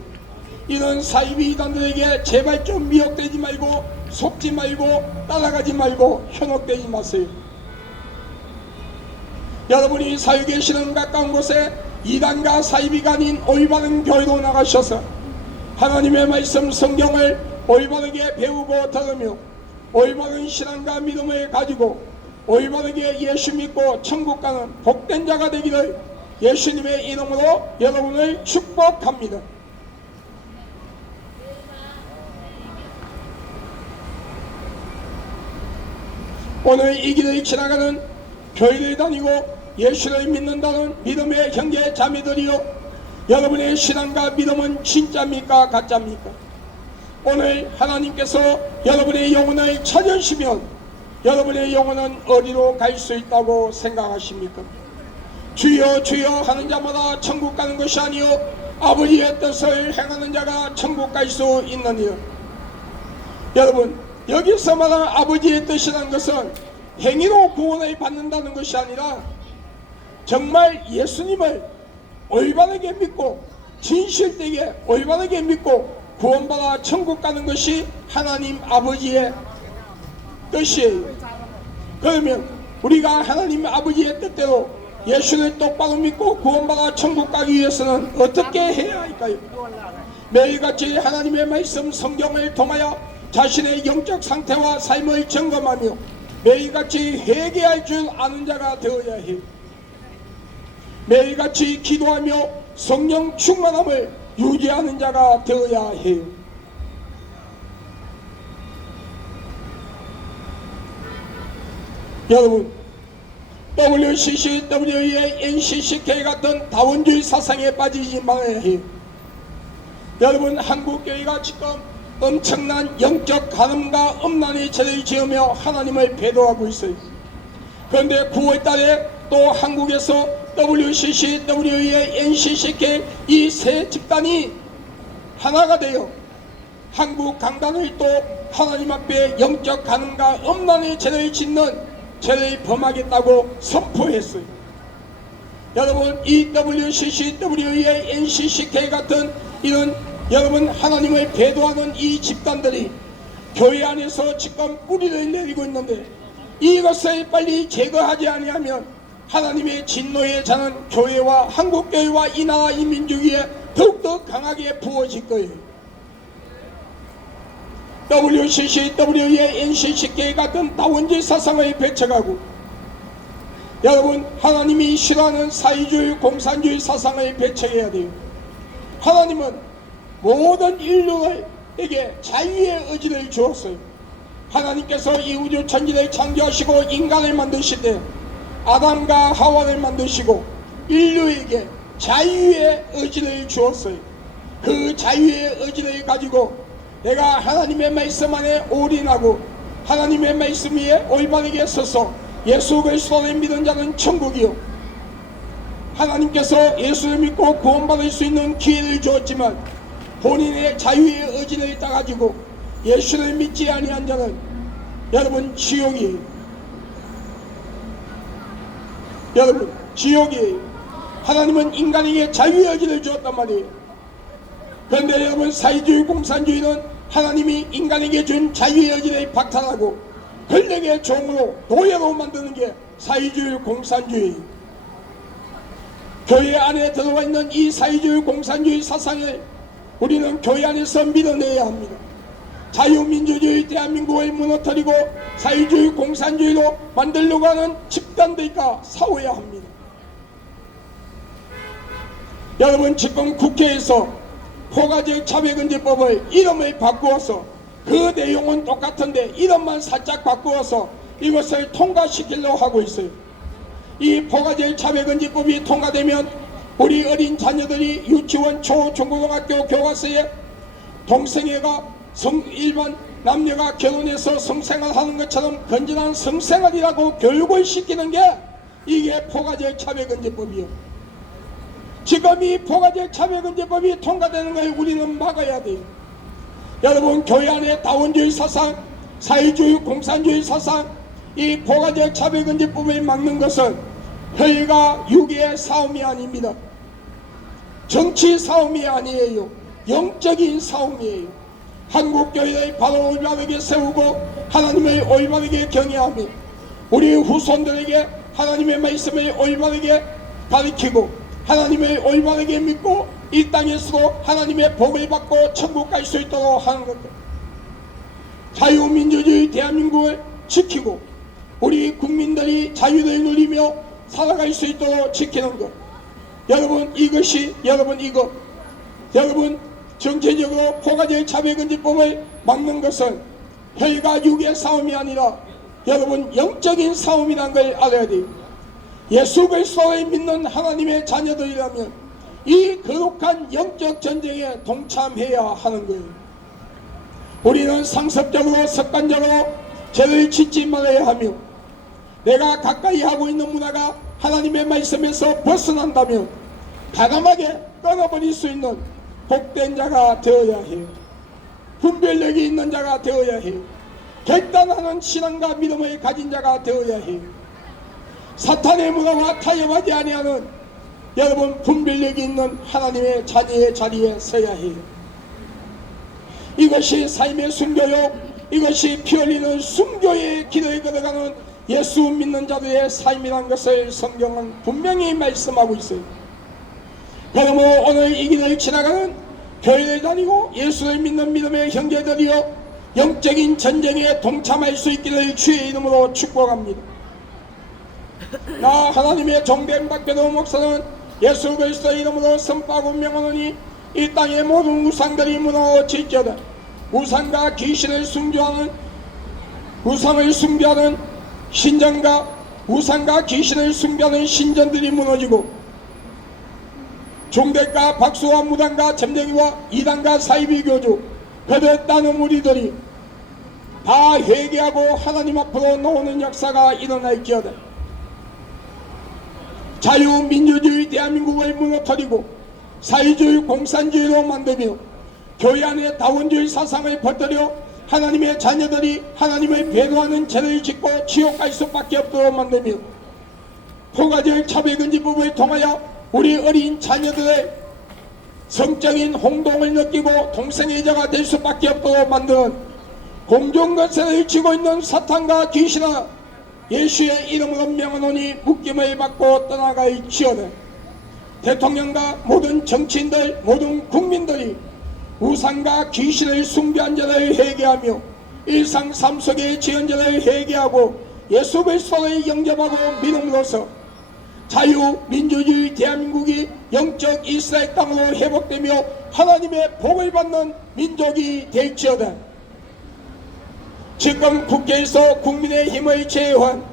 이런 사이비 이단들에게 제발 좀 미혹되지 말고 속지 말고 따라가지 말고 현혹되지 마세요. 여러분이 사역의 신앙 가까운 곳에 이단과 사이비가 아닌 올바른 교회로 나가셔서 하나님의 말씀 성경을 올바르게 배우고 들으며 올바른 신앙과 믿음을 가지고 올바르게 예수 믿고 천국 가는 복된 자가 되기를 예수님의 이름으로 여러분을 축복합니다. 오늘 이 길을 지나가는 교회를 다니고 예수를 믿는다는 믿음의 형제 자매들이요, 여러분의 신앙과 믿음은 진짜입니까 가짜입니까? 오늘 하나님께서 여러분의 영혼을 찾으시면 여러분의 영혼은 어디로 갈 수 있다고 생각하십니까? 주여 주여 하는 자마다 천국 가는 것이 아니요 아버지의 뜻을 행하는 자가 천국 갈 수 있느니라. 여러분 여기서 말하는 아버지의 뜻이라는 것은 행위로 구원을 받는다는 것이 아니라 정말 예수님을 올바르게 믿고 진실되게 올바르게 믿고 구원받아 천국 가는 것이 하나님 아버지의 뜻이에요. 그러면 우리가 하나님 아버지의 뜻대로 예수를 똑바로 믿고 구원받아 천국 가기 위해서는 어떻게 해야 할까요? 매일같이 하나님의 말씀 성경을 통하여 자신의 영적 상태와 삶을 점검하며 매일같이 회개할 줄 아는 자가 되어야 해요. 매일같이 기도하며 성령 충만함을 유지하는 자가 되어야 해요. 여러분 WCC, WA, NCCK 같은 다원주의 사상에 빠지지 말아야 해요. 여러분 한국교회가 지금 엄청난 영적 가늠과 음란의 죄를 지으며 하나님을 배도하고 있어요. 그런데 9월달에 또 한국에서 WCC, WA, NCCK 이 세 집단이 하나가 되어 한국 강단을 또 하나님 앞에 영적 가늠과 음란의 죄를 짓는 죄를 범하겠다고 선포했어요. 여러분 이 WCC, WA, NCCK 같은 이런 여러분 하나님을 배도하는 이 집단들이 교회 안에서 지금 뿌리를 내리고 있는데 이것을 빨리 제거하지 아니하면 하나님의 진노의 잔은 교회와 한국교회와 이 나라 이 민족 위에 더욱더 강하게 부어질 거예요. WCC, WA, NCCK 같은 다원주의 사상을 배척하고 여러분 하나님이 싫어하는 사회주의 공산주의 사상을 배척해야 돼요. 하나님은 모든 인류에게 자유의 의지를 주었어요. 하나님께서 이 우주 천지를 창조하시고 인간을 만드실 때 아담과 하와를 만드시고 인류에게 자유의 의지를 주었어요. 그 자유의 의지를 가지고 내가 하나님의 말씀 안에 올인하고 하나님의 말씀 위에 올바르게 서서 예수 그리스도를 믿은 자는 천국이요, 하나님께서 예수를 믿고 구원받을 수 있는 기회를 주었지만 본인의 자유의 의지를 따가지고 예수를 믿지 아니한 자는 여러분 지옥이에요. 여러분 지옥이에요. 하나님은 인간에게 자유의 의지를 주었단 말이에요. 그런데 여러분 사회주의 공산주의는 하나님이 인간에게 준 자유의 의지를 박탈하고 권력의 종으로 노예로 만드는 게 사회주의 공산주의예요. 교회 안에 들어와 있는 이 사회주의 공산주의 사상을 우리는 교회 안에서 밀어내야 합니다. 자유민주주의 대한민국을 무너뜨리고 사회주의 공산주의로 만들려고 하는 집단들과 싸워야 합니다. 여러분 지금 국회에서 포괄적 차별금지법을 이름을 바꾸어서 그 내용은 똑같은데 이름만 살짝 바꾸어서 이것을 통과시키려고 하고 있어요. 이 포괄적 차별금지법이 통과되면 우리 어린 자녀들이 유치원, 초, 중고등학교 교과서에 동성애가 일반 남녀가 결혼해서 성생활하는 것처럼 건전한 성생활이라고 교육을 시키는 게 이게 포괄적 차별금지법이요. 지금 이 포괄적 차별금지법이 통과되는 걸 우리는 막아야 돼요. 여러분, 교회 안에 다원주의 사상, 사회주의, 공산주의 사상, 이 포괄적 차별금지법을 막는 것은 혈과 육의 싸움이 아닙니다. 정치 싸움이 아니에요. 영적인 싸움이에요. 한국교회를 바로 올바르게 세우고 하나님을 올바르게 경외하며 우리 후손들에게 하나님의 말씀을 올바르게 가르치고 하나님을 올바르게 믿고 이 땅에서도 하나님의 복을 받고 천국 갈 수 있도록 하는 것, 자유민주주의 대한민국을 지키고 우리 국민들이 자유를 누리며 살아갈 수 있도록 지키는 것. 여러분, 이것이 여러분 정체적으로 포괄적 차별금지법을 막는 것은 혈과 육의 싸움이 아니라 여러분 영적인 싸움이라는 걸 알아야 돼요. 예수 그리스도를 믿는 하나님의 자녀들이라면 이 거룩한 영적 전쟁에 동참해야 하는 거예요. 우리는 상습적으로 습관적으로 죄를 짓지 말아야 하며 내가 가까이 하고 있는 문화가 하나님의 말씀에서 벗어난다면 과감하게 끊어버릴 수 있는 복된 자가 되어야 해요. 분별력이 있는 자가 되어야 해요. 결단하는 신앙과 믿음을 가진 자가 되어야 해요. 사탄의 문화와 타협하지 아니하는 여러분 분별력이 있는 하나님의 자녀의 자리에 서야 해요. 이것이 삶의 순교요, 이것이 피 흘리는 순교의 길을 걸어가는 예수 믿는 자들의 삶이란 것을 성경은 분명히 말씀하고 있어요. 그러므로 오늘 이 길을 지나가는 교회를 다니고 예수를 믿는 믿음의 형제들이여 영적인 전쟁에 동참할 수 있기를 주의 이름으로 축복합니다. 나 하나님의 종된 박배도 목사는 예수 그리스도의 이름으로 선포하고 명하노니 이 땅의 모든 우상들이 무너질지어다. 우상과 귀신을 숭배하는 우상을 숭배하는 신전과 우상과 귀신을 숭배하는 신전들이 무너지고 종대과 박수와 무당과 점쟁이와 이단과 사이비 교주 그들 따는 우리들이 다 회개하고 하나님 앞으로 나오는 역사가 일어날지어다. 자유민주주의 대한민국을 무너뜨리고 사회주의 공산주의로 만들며 교회 안에 다원주의 사상을 퍼뜨려 하나님의 자녀들이 하나님을 배도하는 죄를 짓고 지옥 갈 수밖에 없도록 만들며 포괄적 차별금지법을 통하여 우리 어린 자녀들의 성적인 홍동을 느끼고 동성애자가 될 수밖에 없도록 만드는 공중거세를 쥐고 있는 사탄과 귀신아, 예수의 이름으로 명하노니 묶임을 받고 떠나갈지어다. 대통령과 모든 정치인들, 모든 국민들이 우상과 귀신을 숭배한 자를 회개하며 일상 삶 속의 지연자를 회개하고 예수 그리스도를 영접하고 믿음으로써 자유민주주의 대한민국이 영적 이스라엘 땅으로 회복되며 하나님의 복을 받는 민족이 될지어다. 지금 국회에서 국민의힘의 제외한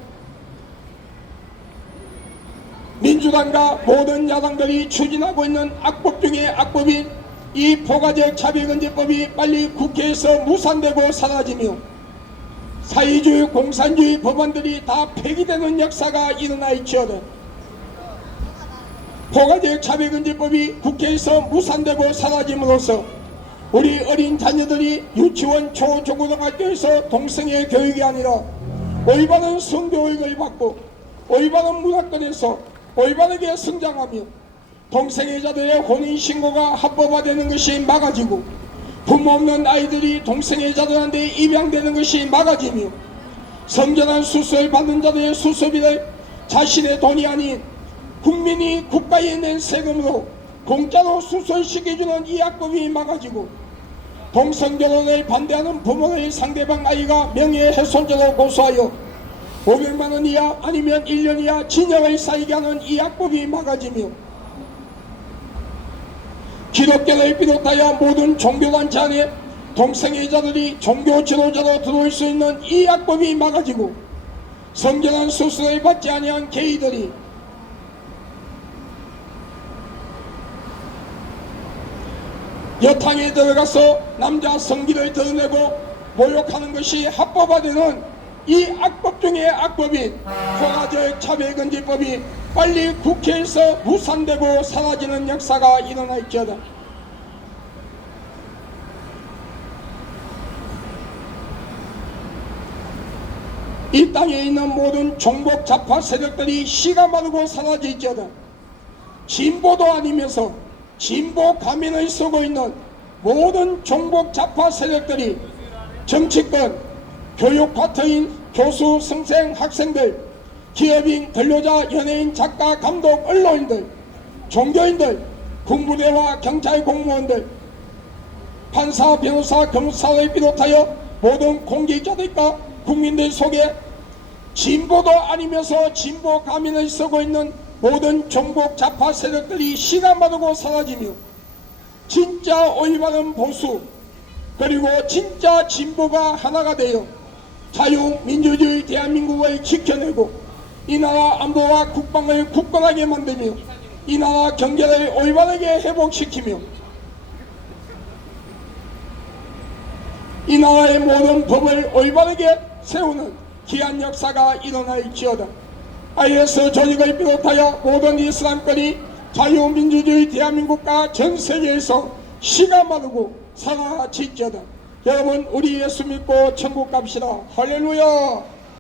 민주당과 모든 야당들이 추진하고 있는 악법 중에 악법인 이 포괄적 차별금지법이 빨리 국회에서 무산되고 사라지며 사회주의 공산주의 법안들이 다 폐기되는 역사가 일어날지어다. 포괄적 차별금지법이 국회에서 무산되고 사라짐으로써 우리 어린 자녀들이 유치원, 초, 중고등학교에서 동성애 교육이 아니라 올바른 성교육을 받고 올바른 문화권에서 올바르게 성장하며 동성애자들의 혼인신고가 합법화되는 것이 막아지고 부모 없는 아이들이 동성애자들한테 입양되는 것이 막아지며 성전환 수술 받는 자들의 수술비를 자신의 돈이 아닌 국민이 국가에 낸 세금으로 공짜로 수술시켜주는 이 악법이 막아지고 동성결혼을 반대하는 부모를 상대방 아이가 명예훼손죄로 고소하여 500만원 이하 아니면 1년 이하 징역을 쌓이게 하는 이 악법이 막아지며 기독교를 비롯하여 모든 종교단체 안에 동성애자들이 종교 지도자로 들어올 수 있는 이 악법이 막아지고 성전환 수술을 받지 아니한 게이들이 여탕에 들어가서 남자 성기를 드러내고 모욕하는 것이 합법화되는 이 악법 중의 악법인 포괄적 차별금지법이 빨리 국회에서 무산되고 사라지는 역사가 일어나 있지어다. 이 땅에 있는 모든 종북 좌파 세력들이 씨가 마르고 사라질지어다. 진보도 아니면서 진보 가면을 쓰고 있는 모든 종북 좌파 세력들이 정치권, 교육 파트인 교수, 선생, 학생들, 기업인, 근로자, 연예인, 작가, 감독, 언론인들, 종교인들, 군부대와 경찰 공무원들, 판사, 변호사, 검사를 비롯하여 모든 공직자들과 국민들 속에 진보도 아니면서 진보 가면을 쓰고 있는 모든 종북 좌파 세력들이 씨가 마르고 사라지며 진짜 올바른 보수 그리고 진짜 진보가 하나가 되어 자유민주주의 대한민국을 지켜내고 이 나라 안보와 국방을 굳건하게 만들며 이 나라 경제를 올바르게 회복시키며 이 나라의 모든 법을 올바르게 세우는 귀한 역사가 일어나 있지어다. IS 조직을 비롯하여 모든 이슬람권이 자유민주주의 대한민국과 전 세계에서 씨가 마르고 사라질지어다. 여러분, 우리 예수 믿고 천국 갑시다. 할렐루야.